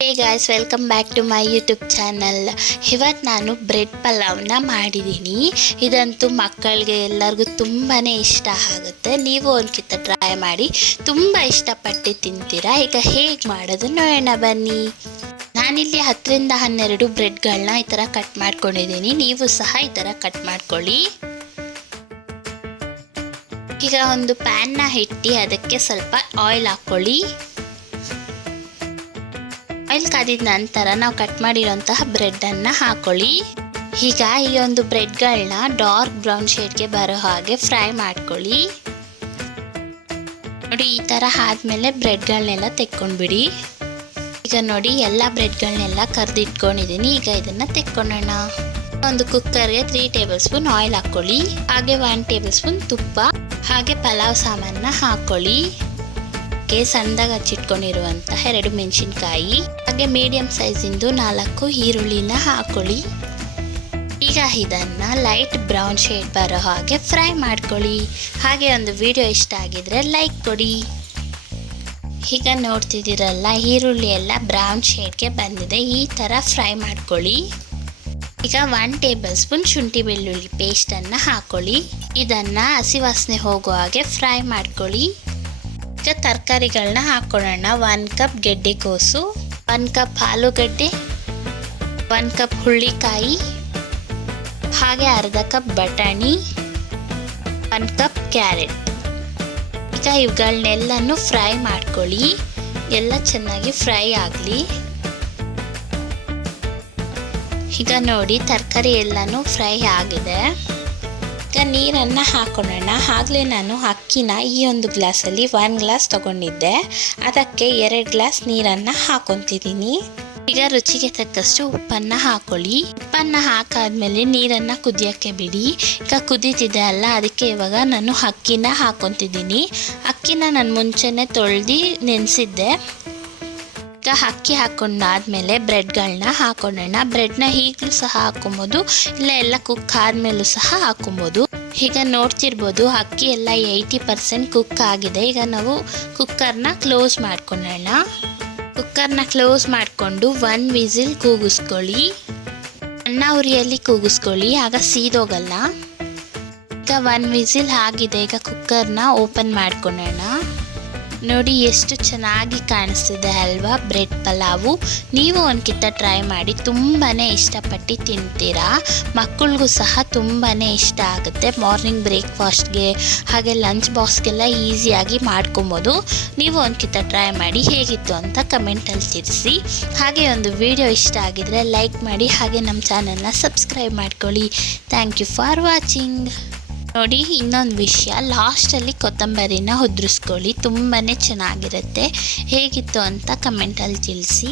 Hey guys, welcome back to my YouTube channel. ಇವತ್ತು ನಾನು bread ಪಲಾವ್ನ ಮಾಡಿದ್ದೀನಿ. ಇದಂತೂ ಮಕ್ಕಳಿಗೆ ಎಲ್ಲರಿಗೂ ತುಂಬಾ ಇಷ್ಟ ಆಗುತ್ತೆ. ನೀವು ಒಂದ್ಕಿತ ಟ್ರೈ ಮಾಡಿ, ತುಂಬ ಇಷ್ಟಪಟ್ಟು ತಿಂತೀರಾ. ಈಗ ಹೇಗೆ ಮಾಡೋದು ನೋಡೋಣ ಬನ್ನಿ. ನಾನಿಲ್ಲಿ 10ರಿಂದ 12 ಬ್ರೆಡ್ಗಳನ್ನ ಈ ಥರ ಕಟ್ ಮಾಡ್ಕೊಂಡಿದ್ದೀನಿ. ನೀವು ಸಹ ಈ ಥರ ಕಟ್ ಮಾಡ್ಕೊಳ್ಳಿ. ಈಗ ಒಂದು ಪ್ಯಾನ್ನ ಇಟ್ಟು ಅದಕ್ಕೆ ಸ್ವಲ್ಪ ಆಯಿಲ್ ಹಾಕ್ಕೊಳ್ಳಿ. ಆಯಿಲ್ ಕಾದಿದ ನಂತರ ನಾವು ಕಟ್ ಮಾಡಿರೋಂತಹ ಬ್ರೆಡ್ಡನ್ನು ಹಾಕೊಳ್ಳಿ. ಈಗ ಈ ಒಂದು ಬ್ರೆಡ್ಗಳನ್ನ ಡಾರ್ಕ್ ಬ್ರೌನ್ ಶೇಡ್ಗೆ ಬರೋ ಹಾಗೆ ಫ್ರೈ ಮಾಡ್ಕೊಳ್ಳಿ. ನೋಡಿ, ಈ ಥರ ಆದಮೇಲೆ ಬ್ರೆಡ್ಗಳನ್ನೆಲ್ಲ ತೆಕ್ಕೊಂಡ್ಬಿಡಿ. ಈಗ ನೋಡಿ, ಎಲ್ಲ ಬ್ರೆಡ್ಗಳನ್ನೆಲ್ಲ ಕರ್ದಿಟ್ಕೊಂಡಿದ್ದೀನಿ. ಈಗ ಇದನ್ನು ತೆಕ್ಕೊಳ್ಳೋಣ. ಒಂದು ಕುಕ್ಕರ್ಗೆ 3 ಟೇಬಲ್ ಸ್ಪೂನ್ ಆಯಿಲ್ ಹಾಕ್ಕೊಳ್ಳಿ. ಹಾಗೆ 1 ಟೇಬಲ್ ಸ್ಪೂನ್ ತುಪ್ಪ, ಹಾಗೆ ಪಲಾವ್ ಸಾಮಾನನ್ನ ಹಾಕ್ಕೊಳ್ಳಿ. ಸಣ್ಣದಾಗಿ ಹಚ್ಚಿಟ್ಕೊಂಡಿರುವಂತಹ 2 ಮೆಣಸಿನ್ಕಾಯಿ, ಹಾಗೆ ಮೀಡಿಯಂ ಸೈಜಿಂದು 4 ಈರುಳ್ಳಿನ ಹಾಕೊಳ್ಳಿ. ಈಗ ಇದನ್ನ ಲೈಟ್ ಬ್ರೌನ್ ಶೇಡ್ ಬರೋ ಹಾಗೆ ಫ್ರೈ ಮಾಡ್ಕೊಳ್ಳಿ. ಹಾಗೆ ಒಂದು ವಿಡಿಯೋ ಇಷ್ಟ ಆಗಿದ್ರೆ ಲೈಕ್ ಕೊಡಿ. ಈಗ ನೋಡ್ತಿದ್ದೀರಲ್ಲ, ಈರುಳ್ಳಿ ಎಲ್ಲ ಬ್ರೌನ್ ಶೇಡ್ಗೆ ಬಂದಿದೆ. ಈ ಥರ ಫ್ರೈ ಮಾಡ್ಕೊಳ್ಳಿ. ಈಗ 1 ಟೇಬಲ್ ಸ್ಪೂನ್ ಶುಂಠಿ ಬೆಳ್ಳುಳ್ಳಿ ಪೇಸ್ಟನ್ನು ಹಾಕೊಳ್ಳಿ. ಇದನ್ನು ಹಸಿ ವಾಸನೆ ಹೋಗೋ ಹಾಗೆ ಫ್ರೈ ಮಾಡ್ಕೊಳ್ಳಿ. ಈಗ ತರಕಾರಿಗಳನ್ನ ಹಾಕೊಳ್ಳೋಣ. 1 ಕಪ್ ಗೆಡ್ಡೆಕೋಸು, 1 ಕಪ್ ಆಲೂಗಡ್ಡೆ, 1 ಕಪ್ ಹುಳ್ಳಿಕಾಯಿ, ಹಾಗೆ ಅರ್ಧ ಕಪ್ ಬಟಾಣಿ, 1 ಕಪ್ ಕ್ಯಾರೆಟ್. ಈಗ ಇವುಗಳನ್ನೆಲ್ಲನೂ ಫ್ರೈ ಮಾಡ್ಕೊಳ್ಳಿ. ಎಲ್ಲ ಚೆನ್ನಾಗಿ ಫ್ರೈ ಆಗಲಿ. ಈಗ ನೋಡಿ, ತರಕಾರಿ ಎಲ್ಲನೂ ಫ್ರೈ ಆಗಿದೆ. ಈಗ ನೀರನ್ನು ಹಾಕೊಳ್ಳೋಣ. ಆಗಲೇ ನಾನು ಅಕ್ಕಿನ ಈ ಒಂದು ಗ್ಲಾಸಲ್ಲಿ 1 ಗ್ಲಾಸ್ ತಗೊಂಡಿದ್ದೆ. ಅದಕ್ಕೆ 2 ಗ್ಲಾಸ್ ನೀರನ್ನು ಹಾಕೊತಿದ್ದೀನಿ. ಈಗ ರುಚಿಗೆ ತಕ್ಕಷ್ಟು ಉಪ್ಪನ್ನು ಹಾಕೊಳ್ಳಿ. ಉಪ್ಪನ್ನು ಹಾಕಾದ್ಮೇಲೆ ನೀರನ್ನು ಕುದಿಯೋಕ್ಕೆ ಬಿಡಿ. ಈಗ ಕುದೀತಿದೆ ಅಲ್ಲ, ಅದಕ್ಕೆ ಇವಾಗ ನಾನು ಅಕ್ಕಿನ ಹಾಕೊತಿದ್ದೀನಿ. ಅಕ್ಕಿನ ನಾನು ಮುಂಚೆನೇ ತೊಳೆದು ನೆನೆಸಿದ್ದೆ. ಈಗ ಅಕ್ಕಿ ಹಾಕೊಂಡಾದ್ಮೇಲೆ ಬ್ರೆಡ್ಗಳನ್ನ ಹಾಕೊಳ್ಳೋಣ. ಬ್ರೆಡ್ನ ಈಗಲೂ ಸಹ ಹಾಕೊಬೋದು, ಇಲ್ಲ ಎಲ್ಲ ಕುಕ್ ಆದ್ಮೇಲೂ ಸಹ ಹಾಕೊಬೋದು. ಈಗ ನೋಡ್ತಿರ್ಬೋದು, ಅಕ್ಕಿ ಎಲ್ಲ 80% ಕುಕ್ ಆಗಿದೆ. ಈಗ ನಾವು ಕುಕ್ಕರ್ನ ಕ್ಲೋಸ್ ಮಾಡ್ಕೊಳ್ಳೋಣ. ಕುಕ್ಕರ್ನ ಕ್ಲೋಸ್ ಮಾಡಿಕೊಂಡು 1 ವಿಸಿಲ್ ಕೂಗಿಸ್ಕೊಳ್ಳಿ. ಸಣ್ಣ ಉರಿಯಲ್ಲಿ ಕೂಗಿಸ್ಕೊಳ್ಳಿ, ಆಗ ಸೀದೋಗಲ್ಲ. ಈಗ 1 ವಿಸಿಲ್ ಆಗಿದೆ. ಈಗ ಕುಕ್ಕರ್ನ ಓಪನ್ ಮಾಡ್ಕೊಳ್ಳೋಣ. ನೋಡಿ, ಎಷ್ಟು ಚೆನ್ನಾಗಿ ಕಾಣಿಸ್ತಿದೆ ಅಲ್ವಾ ಬ್ರೆಡ್ ಪಲಾವು. ನೀವು ಒಂದ್ಕಿತ ಟ್ರೈ ಮಾಡಿ, ತುಂಬಾ ಇಷ್ಟಪಟ್ಟು ತಿಂತೀರಾ. ಮಕ್ಕಳಿಗೂ ಸಹ ತುಂಬಾ ಇಷ್ಟ ಆಗುತ್ತೆ. ಮಾರ್ನಿಂಗ್ ಬ್ರೇಕ್ಫಾಸ್ಟ್ಗೆ ಹಾಗೆ ಲಂಚ್ ಬಾಕ್ಸ್ಗೆಲ್ಲ ಈಸಿಯಾಗಿ ಮಾಡ್ಕೊಬೋದು. ನೀವು ಒಂದ್ಕಿತ ಟ್ರೈ ಮಾಡಿ, ಹೇಗಿತ್ತು ಅಂತ ಕಮೆಂಟಲ್ಲಿ ತಿಳಿಸಿ. ಹಾಗೆ ಒಂದು ವಿಡಿಯೋ ಇಷ್ಟ ಆಗಿದ್ರೆ ಲೈಕ್ ಮಾಡಿ, ಹಾಗೆ ನಮ್ಮ ಚಾನಲ್ನ ಸಬ್ಸ್ಕ್ರೈಬ್ ಮಾಡ್ಕೊಳ್ಳಿ. Thank you for watching. ನೋಡಿ, ಇನ್ನೊಂದು ವಿಷಯ, ಲಾಸ್ಟಲ್ಲಿ ಕೊತ್ತಂಬರಿನ ಉದುರಿಸ್ಕೊಳ್ಳಿ. ತುಂಬಾ ಚೆನ್ನಾಗಿರುತ್ತೆ. ಹೇಗಿತ್ತು ಅಂತ ಕಮೆಂಟಲ್ಲಿ ತಿಳಿಸಿ.